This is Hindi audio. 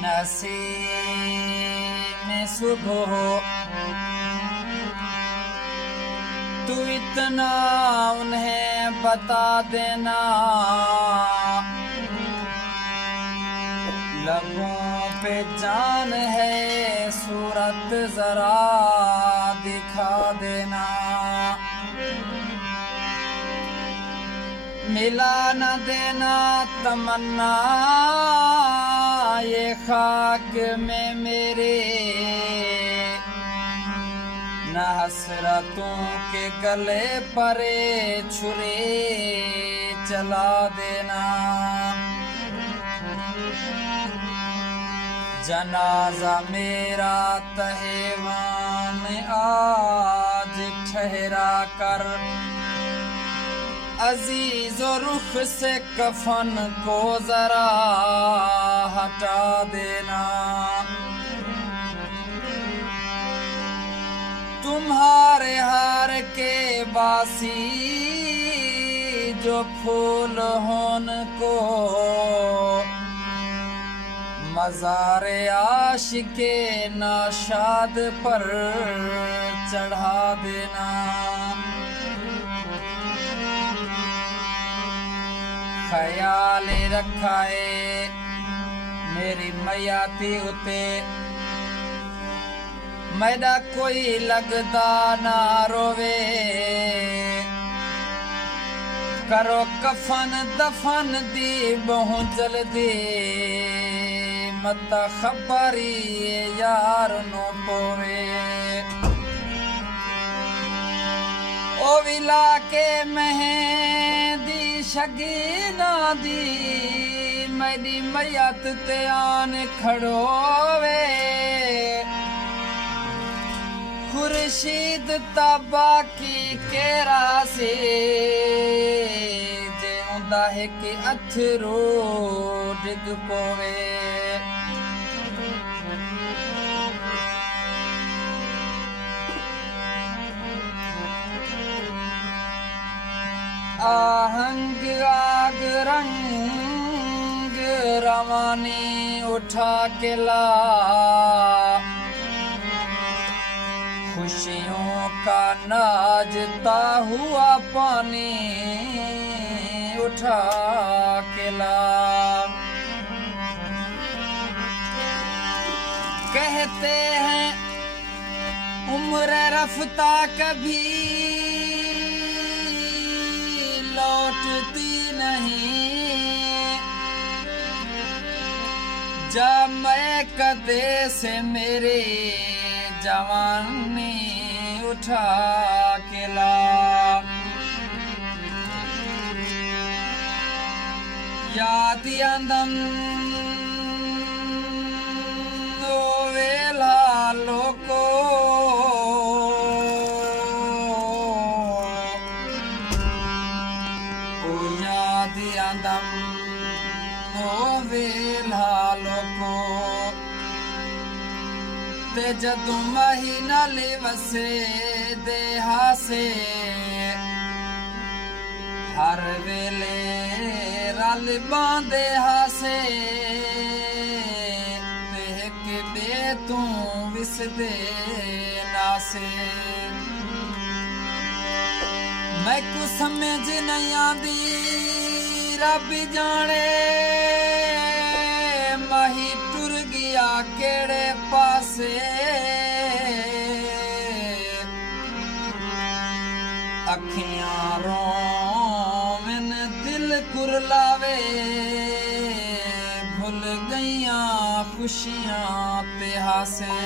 नसीम सुबह तू इतना उन्हें बता देना, लबों पे जान है सूरत जरा दिखा देना। मिला न देना तमन्ना ये खाक में मेरे, न हसरतों के गले पर छुरी चला देना। जनाजा मेरा तहेवान आज ठहरा कर, अजीज़ो रुख से कफन को जरा हटा देना। तुम्हारे हार के बासी जो फूल होन को, मज़ारे आशिके नाशाद पर चढ़ा देना। ख्याल रखा है मेरी मैयाती उते, मैदा कोई लगदा ना रोवे। करो कफन दफन दी बहु जल्दी, मत खबरी यार नो पोवे। ओ विला के मेहंदी शगीना दी, मेरी मैयत ते आन खड़ोवे। खुर्शीद तबा की केरा से जे उंदा है कि अथरो डिग पोवे। आहंग आग रंग रवानी उठा के ला, खुशियों का नाचता हुआ पानी उठा के ला। कहते हैं उम्र रफ्ता कभी लौटती नहीं, जब मैं कदे से मेरे जवानी उठा के ला। याद आंदम ओ वेला लोको, ओ याद आंदम ओ वेला लोको। ते जदों महीना ले वसे दे हासे, हर वेले रल बांदे हासे। ते के बे तू विसदे नासे, मैं को समझ नहीं आंदी रब जाने। माही टुर गया केड़े पासे, अखियां रोवन दिल कुरलावे। भुल गईयां खुशियां ते हासे।